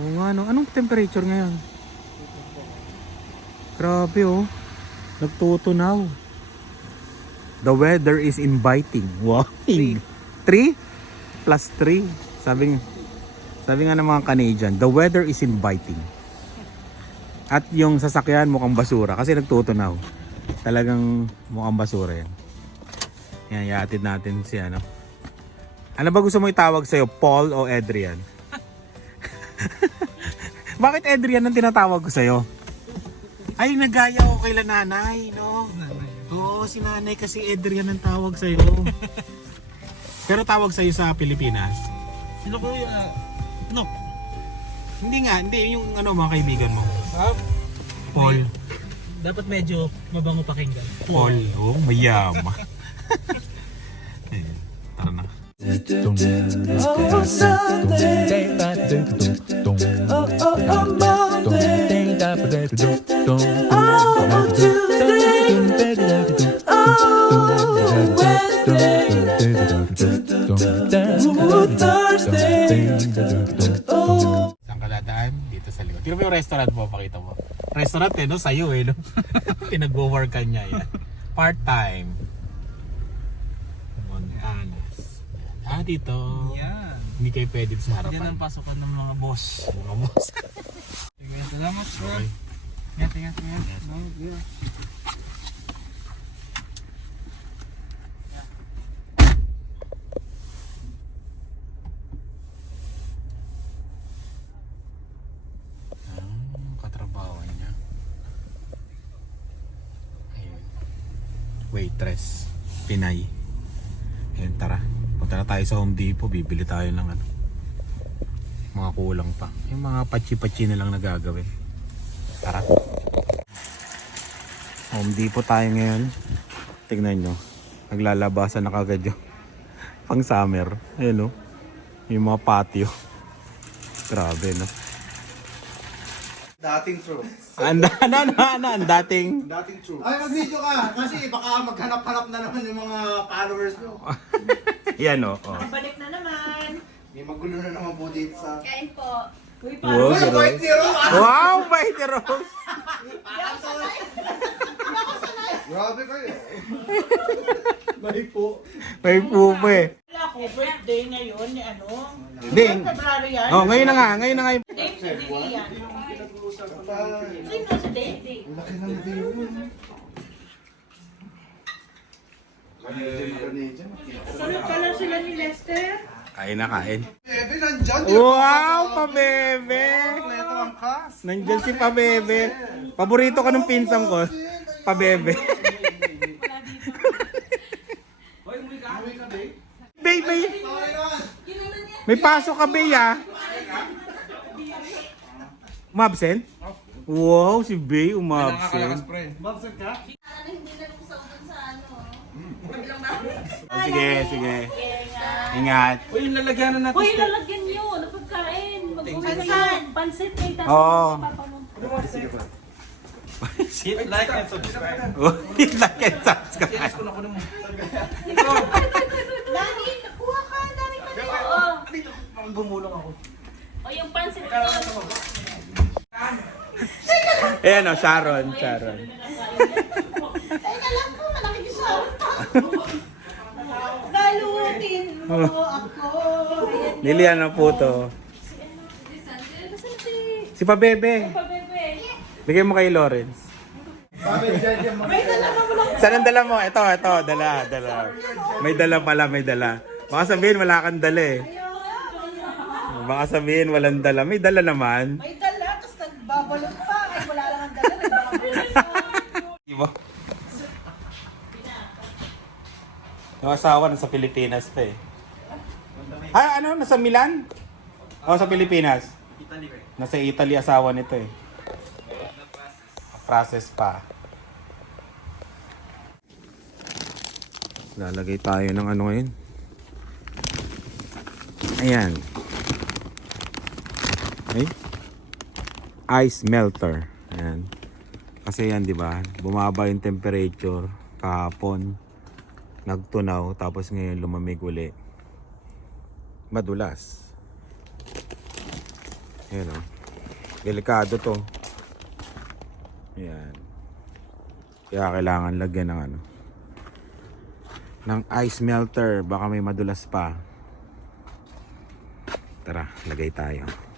Oo nga no. Anong temperature ngayon? Grabe oh. Nagtutunaw. The weather is inviting. Wow. 3 plus 3. Sabi sabi nga ng mga Canadian, the weather is inviting. At yung sasakyan mukhang basura kasi nagtutunaw. Talagang mukhang basura yan. Yan, iatid natin si ano. Ano ba gusto mo itawag sa'yo? Paul o Adrian? Bakit Adrian ang tinatawag ko sa'yo? Ay, nagaya ko kay nanay, no? Oo, si nanay kasi Adrian ang tawag sa'yo. Pero tawag sa'yo sa Pilipinas? Sino ko yung... no. Hindi nga, hindi yung ano mga kaibigan mo. Ah, Paul. dapat medyo mabango pakinggan. Paul, oh, mayama. Oh, Sunday. Oh, oh, oh, Monday. Oh, Tuesday. Oh, Wednesday. Ooh, Thursday. Oh. Saan ka dadaan? Dito sa likod. Tino mo restaurant mo, pakita mo. Restaurant eh, no? Sa'yo eh, no? Pinag-work ka niya yan. Part-time. Ah, dito. Yan. Hindi kayo pwede sa Yan harapan. ang pasukan ng mga boss. Mga boss. Sige, salamat bro. Okay. Ingat, ingat, ingat. No, yeah. Ah. Waitress. Pinay. Ayun, tara. Punta na tayo sa Home Depot. Bibili tayo ng ano. Mga kulang pa. Yung mga pachi-pachi na lang nagagawin. Tara. Home Depot tayo ngayon. Tignan nyo. Naglalabasan na kagad yung pang summer. Ayun o. Yung mga patio. Grabe no. Dating true. Anda na na na ang dating Dating true. Ay, mag-video ka. Kasi baka maghanap-hanap na naman yung mga followers nyo. yan o. Oh, Balik na naman. May magulo na naman po dito sa... Kain po. Uy, Wow, Uy, si Rose. Wow, bait ni Rose. Grabe kayo. May po. May pupo eh. Wala ko, birthday ngayon ni ano? Ding. February yan. Oh, ngayon na nga, ngayon na nga. yung- Dave, si Dave yan. Sino si Dave? Ang laki ng video. Sunod pala sila ni Lester. Kain na kain. Bebe, nandyan. Wow, pabebe. Kompleto ang cast. Nandyan si pabebe. Paborito ka ng pinsang ko. Pabebe. Bay, bay. May pasok ka, Bay, ah. Umabsent? Wow, si Bay umabsent. Oh, sige, sige. Ingat. Uy, yung lalagyan na natin. Uy, lalagyan nyo. Ano pagkain? Mag-uwi kayo. Pansit may tapos. Oo. Hit like and subscribe. Oh, like and subscribe. Yes, ko na ko na mo. Dani, kuha ka. Dani ka. Oo. Ang bumulong ako. O yung pansit ko. Ayan o, Sharon, Sharon. Teka lang po, malaki yung sound pa. Galutin mo ako. Lilian na po to. Si Si Pabebe. Pabebe? Bigay mo kay Lawrence. Saan ang dala mo? Ito, ito, dala, dala. May dala pala, may dala. Baka sabihin wala kang dala eh. Baka sabihin walang dala. May dala naman. May dala, tapos nagbabalot pa. Ay, wala lang ang dala. Nagbabalot pa. Diba? Yung asawa nasa Pilipinas pa eh. Ah, ano? Nasa Milan? O, sa Pilipinas? Nasa Italy asawa nito eh. Process pa. Lalagay tayo ng ano ngayon. Ayan. Ay. Ice melter. Ayan. Kasi yan, di ba? Bumaba yung temperature kahapon. Nagtunaw tapos ngayon lumamig uli. Madulas. Ayan o. Delikado to. Ayan. Kaya kailangan lagyan ng ano. Ng ice melter. Baka may madulas pa. Tara, lagay tayo.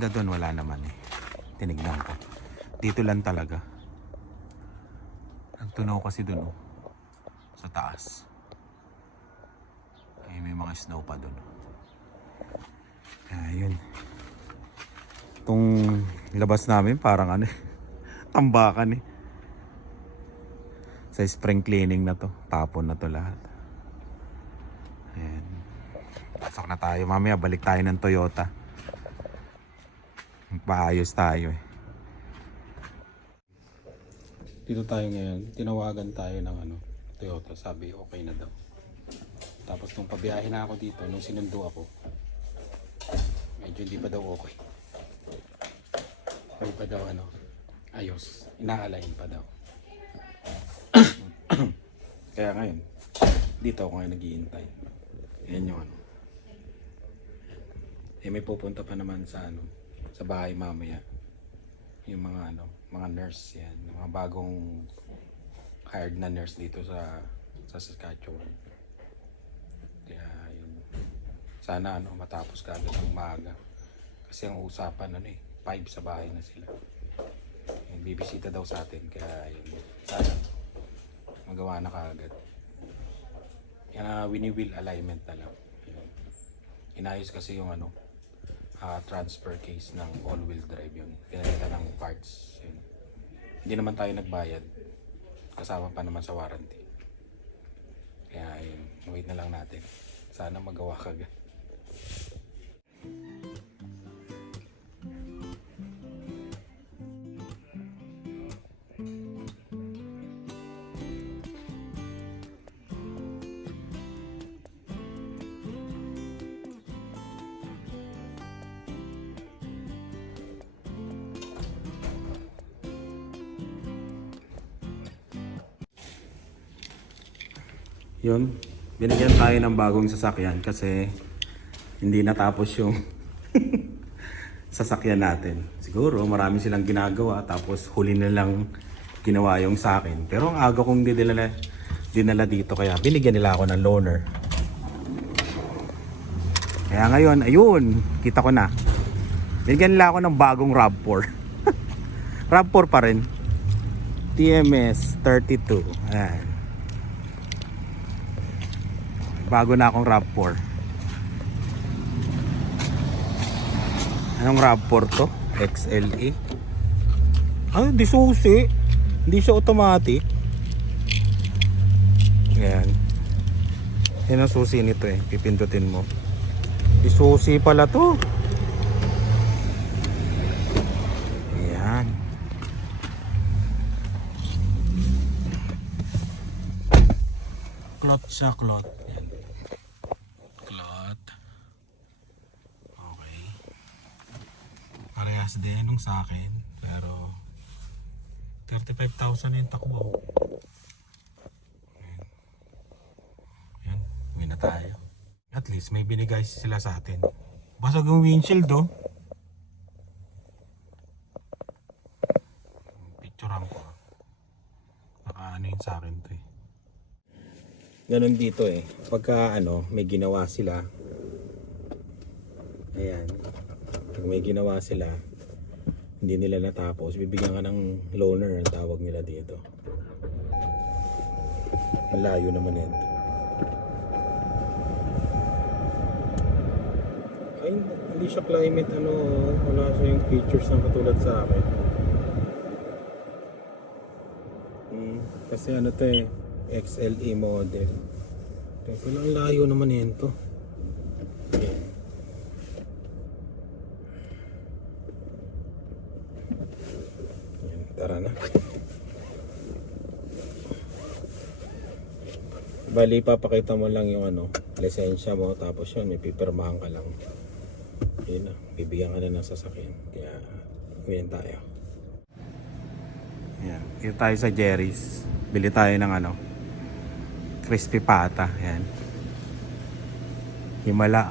Banda doon wala naman eh. Tinignan ko. Dito lang talaga. Ang tunaw kasi doon oh. Sa taas. Ay, may mga snow pa doon. Kaya yun. Itong labas namin parang ano eh. Tambakan eh. Sa spring cleaning na to. Tapon na to lahat. Ayan. Pasok na tayo. Mamaya balik tayo ng Toyota. Paayos tayo eh. Dito tayo ngayon. Tinawagan tayo ng ano, Toyota. Sabi okay na daw. Tapos nung pabiyahe na ako dito, nung sinundo ako, medyo hindi pa daw okay. Hindi pa daw ano, ayos. Ina-align pa daw. Kaya ngayon, dito ako ngayon naghihintay. Yan yung ano. Eh may pupunta pa naman sa ano, sa bahay mamaya. Yung mga ano, mga nurse yan, mga bagong hired na nurse dito sa sa Saskatchewan. Kaya yun. Sana ano, matapos ka agad ng maaga. Kasi ang usapan ano eh, 5 sa bahay na sila. Yung bibisita daw sa atin, kaya yun. Sana magawa na kaagad. Yan na wini-wheel alignment na lang. Yun. Inayos kasi yung ano, ah, transfer case ng all-wheel drive yun. Pinalitan ng parts. Yun. Hindi naman tayo nagbayad. Kasama pa naman sa warranty. Kaya yun, wait na lang natin. Sana magawa kagad. Yun, binigyan tayo ng bagong sasakyan kasi hindi natapos yung sasakyan natin. Siguro marami silang ginagawa tapos huli na lang ginawa yung sa akin. Pero ang aga kong dinala, dinala dito kaya binigyan nila ako ng loaner. Kaya ngayon, ayun, kita ko na. Binigyan nila ako ng bagong RAV4. RAV4 pa rin. TMS 32. Ayan. Bago na akong RAV4. Anong RAV4 to? XLE. Ah, di susi. Hindi siya automatic. Ayan. Yan ang susi nito eh. Pipindutin mo. Di susi pala to. Cloth siya, cloth. taas din nung sa akin. Pero 35,000 yung takbo. Ayan. Ayan, uwi na tayo. At least may binigay sila sa atin. Basag yung windshield do. Picturean ko. Ah. Naka ano yun sa akin to eh. Ganun dito eh. Pagka ano, may ginawa sila. Ayan. Pag may ginawa sila, hindi nila natapos, bibigyan ka ng loaner ang tawag nila dito. Layo naman yan. Ay, hindi siya climate ano, wala siya yung features na katulad sa akin. Hmm, kasi ano to eh, XLE model. Teka lang, layo naman yan to. Ayan. Na. Bali, papakita mo lang yung ano, lisensya mo, tapos yun, may pipirmahan ka lang. Yun na, bibigyan ka na ng sasakyan. Kaya, uwian tayo. Yan, dito tayo sa Jerry's. Bili tayo ng ano, crispy pata. Yan. Himala.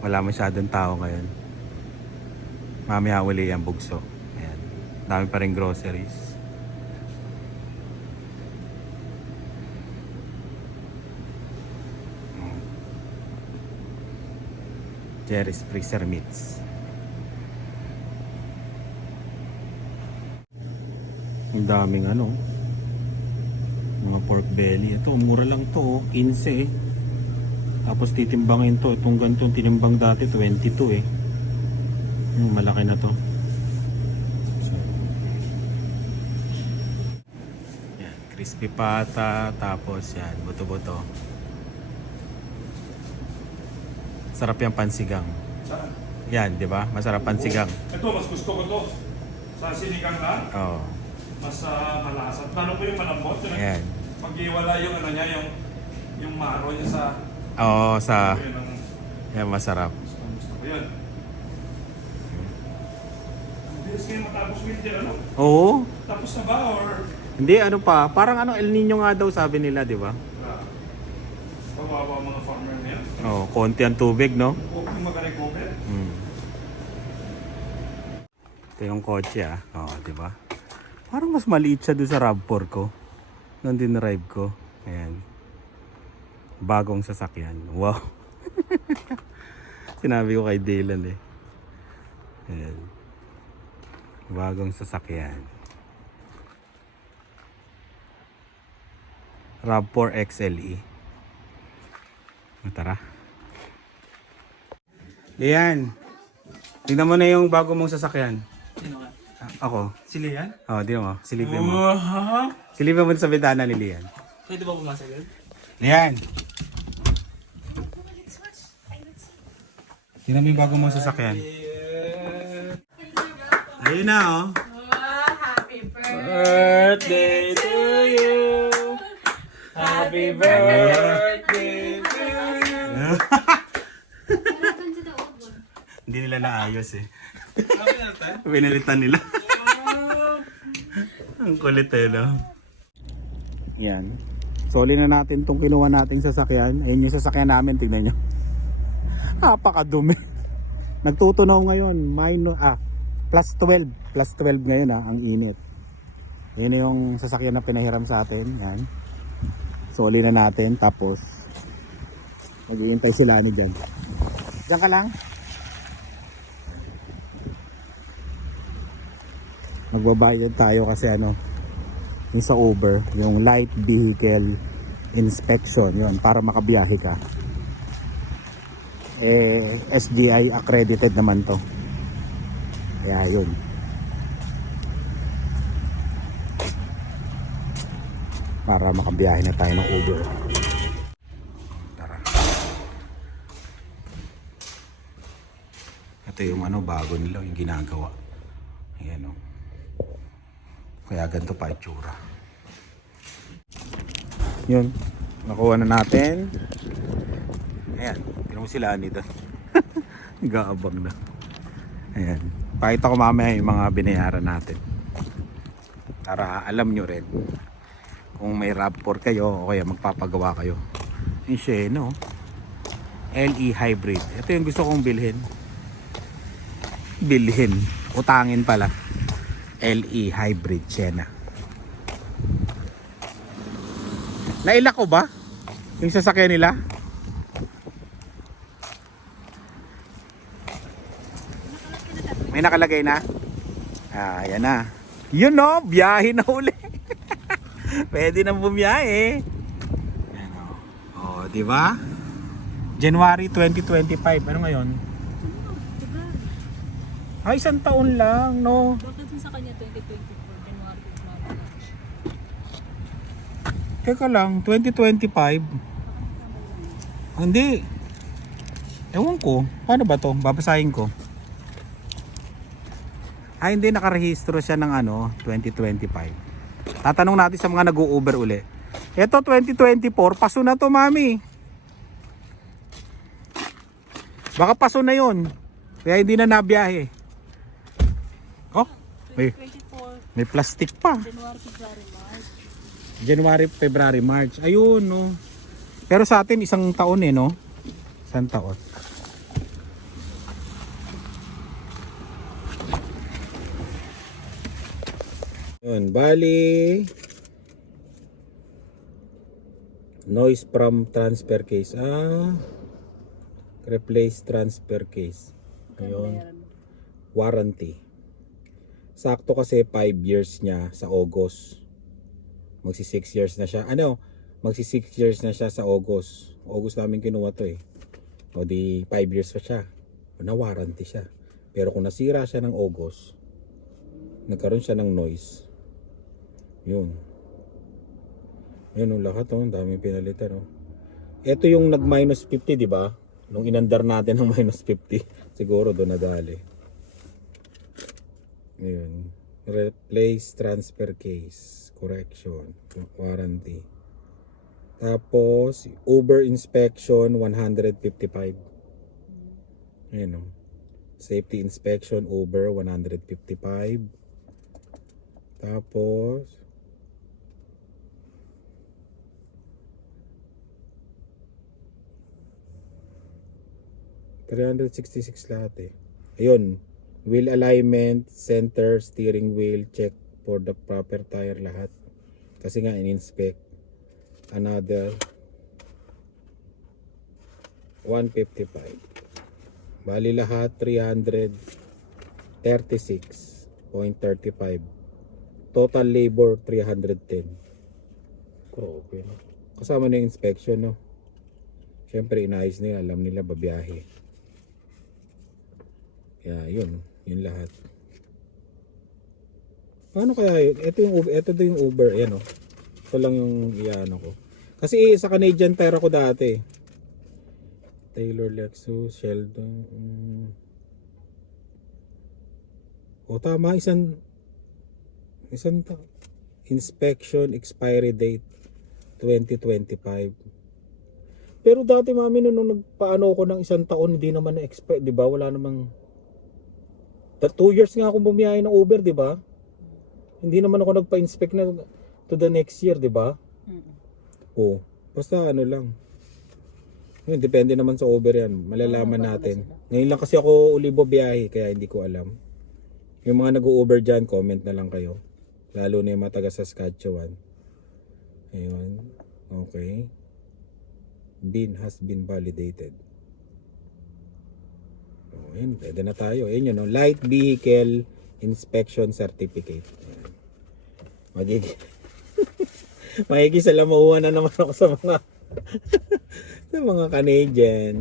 Wala masyadong tao ngayon. Mamaya uli yan bugso. Dami pa rin groceries. Mm. Jerry's Freezer Meats. Ang daming ano. Mga pork belly. Ito, mura lang to. oh. 15 eh. Tapos titimbangin to. Itong ganitong tinimbang dati, 22 eh. Hmm, malaki na to. Yan, crispy pata, tapos yan, buto-buto. Sarap yung pansigang. Yan, di ba? Masarap pansigang. Ito, mas gusto ko to. Sa sinigang lang, Oh, mas uh, malasa. Paano po yung malambot? Yung, yan. Pag iwala yung ano niya, yung, yung maro niya sa... Oo, sa... Yun ang Yan, masarap. gusto, gusto ko yun. Ang bilis kayo matapos winter, ano? Oo. Tapos na ba or... Hindi, ano pa. Parang ano, El Nino nga daw sabi nila, di ba? Kawawa ang mga farmer na yan. Oh, konti ang tubig, no? Yung mag-recover. Hmm. Ito yung kotse ah. Oo, di ba? Parang mas maliit siya doon sa RAV4 ko. Nung dinrive ko. Ayan. Bagong sasakyan. Wow. Sinabi ko kay Dylan eh. Ayan. Bagong sasakyan. RAV4 XLE. O, Tara. Lian. Tingnan mo na yung bago mong sasakyan. Sino ka? Ah, Ako. Si Lian? Oh, di mo. Silipin mo. Silipin mo sa bintana ni Lian. Pwede ba pumasok yun? Lian! Tingnan mo yung bago mong sasakyan. Ayun na oh. Birthday to you! Happy birthday to you! Hindi nila naayos eh. Pinalitan nila. Ang kulit eh, no? Yan. Soli na natin itong kinuha nating sasakyan. Ayun yung sasakyan namin, tignan nyo. Napakadumi. Nagtutunaw ngayon. Minus, ah, plus 12. Plus 12 ngayon ah, ang init. Yun yung sasakyan na pinahiram sa atin. Yan. Soli na natin. Tapos, maghihintay sila ni dyan. Diyan ka lang. magbabayad tayo kasi ano yung sa Uber yung light vehicle inspection yun para makabiyahe ka eh SGI accredited naman to kaya yun para makabiyahe na tayo ng Uber tara ito yung ano bago nila yung ginagawa ayan o kaya ganito pa itsura. Yun. Nakuha na natin. Ayan. Tignan mo sila ni doon. Nag-aabang na. Ayan. Pakita ko mamaya yung mga binayaran natin. Para alam nyo rin kung may RAV4 kayo o kaya magpapagawa kayo. Yung Sheno. LE hybrid. Ito yung gusto kong bilhin. Bilhin. Utangin pala. LE hybrid Sienna. Nailak ko ba? Yung sasakyan nila? May nakalagay na? Ah, yan na. Yun no, biyahe na uli. Pwede na bumiyahe. Yan o. Oh, di ba? January 2025. Ano ngayon? Ay, isang taon lang, no? Bakit sa kanya 2024, January, March? Teka lang, 2025. Ah, Hindi. Ewan ko. Paano ba to? Babasahin ko. Ay, hindi. Nakarehistro siya ng ano, 2025. Tatanong natin sa mga nag-u-Uber uli. Ito, 2024. Paso na to, mami. Baka paso na yun. Kaya hindi na nabiyahe. Oh, may, 24, may plastic pa. January, February, March. January, February, March. Ayun, no. Pero sa atin, isang taon eh, no? Isang taon. Yun, bali noise from transfer case. Ah, replace transfer case. Ayun, warranty. Sakto kasi 5 years niya sa August magsi 6 years na siya. Ano? Magsi 6 years na siya sa August. August namin kinuha to eh. O di 5 years pa siya. Na warranty siya. Pero kung nasira siya ng August, nagkaroon siya ng noise. Yun. Yun yung lahat oh, daming pinalitan oh. Ito yung nag minus 50, di ba? Nung inandar natin ng minus 50, siguro doon nadali. Yun. Replace transfer case. Correction. Warranty. Tapos, Uber inspection 155. Ayan o. Safety inspection Uber 155. Tapos, $366 lahat eh. Ayun, wheel alignment, center, steering wheel, check for the proper tire lahat. Kasi nga in-inspect. Another 155. Bali lahat 336.35. Total labor 310. Grabe no. Kasama na yung inspection no. Siyempre inayos nila, alam nila babiyahe. Kaya yun, yun lahat. Paano kaya yun? Ito yung ito yung Uber, ayan oh. Ito lang yung iano ko. Kasi sa Canadian Tire ako dati. Taylor Lexus, Sheldon. Mm. O tama, isang isang ta inspection expiry date 2025. Pero dati mami nung nagpaano ko ng isang taon hindi naman na expect, 'di ba? Wala namang Ta- two years nga akong bumiyahe ng Uber, 'di ba? Hindi naman ako nagpa-inspect na to the next year, 'di ba? Oo. Basta ano lang. Yun, depende naman sa Uber yan. Malalaman natin. Ngayon lang kasi ako ulibo biyahe, kaya hindi ko alam. Yung mga nag-Uber dyan, comment na lang kayo. Lalo na yung mga taga Saskatchewan. Ayun. Okay. Bin has been validated. Oh, ayun, pwede na tayo. Ayun yun, no? Light Vehicle Inspection Certificate. Ayan. Magiging Magiging salamuhan na naman ako sa mga sa mga Canadian.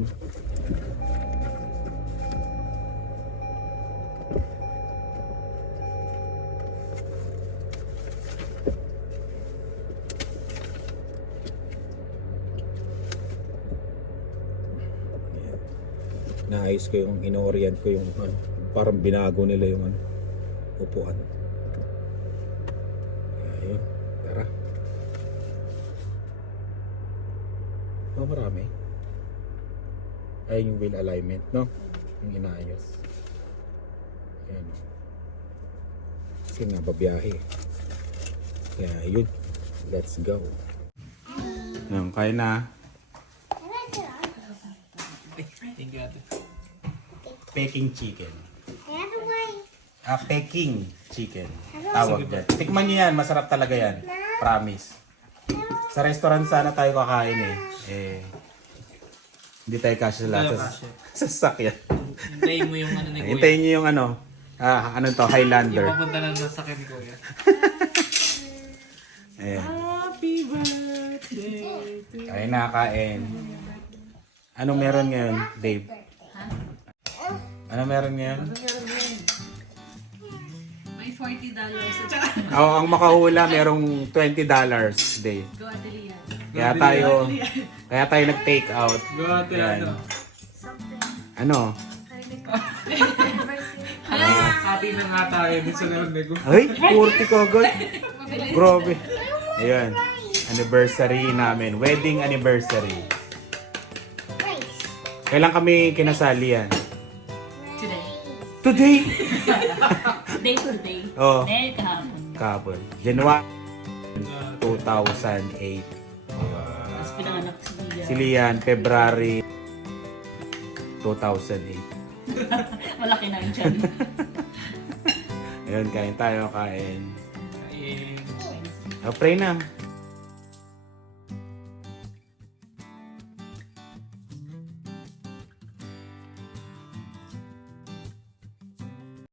Naayos ko yung ino-orient ko yung ano, parang binago nila yung ano, upuan. Ayun, tara. Oh, marami. Ay, yung wheel alignment, no? Yung inaayos. Ayan. Kasi nga, babiyahe. Kaya, yun. Let's go. Ayan, kaya na. Thank you. Peking chicken. Ah, Peking chicken. Tawag dyan. Tikman nyo yan, masarap talaga yan. Promise. Sa restaurant sana tayo kakain eh. Eh, hindi tayo kasya sa lahat sa, sasakyan. Hintayin mo yung ano ni Kuya. Hintayin nyo yung ano, ah, ano to, Highlander. Ipapunta lang sa sakyan ni Kuya. Ayan. Happy birthday to Kain na, kain. Anong meron ngayon, Dave? Ano meron ngayon? May $40 at saka Oo, ang makahula merong $20, Dave. go Adelia. Kaya tayo, kaya tayo nag-take out. Go, ate, Yan. ano? Ano? Ah, Happy na nga tayo dun sa narinig ko. Ay, 40 ko agad. Grabe. Ayan. Anniversary namin. Wedding anniversary. Kailan kami kinasali yan? Today. Day to day. Oh, Dahil kahapon. kapon. January 2008. Tapos pinanganak si Lia. Si Lian, February 2008. Malaki na yung tiyan. Ayun, kain tayo, kain. Ayun. Oh, pray na.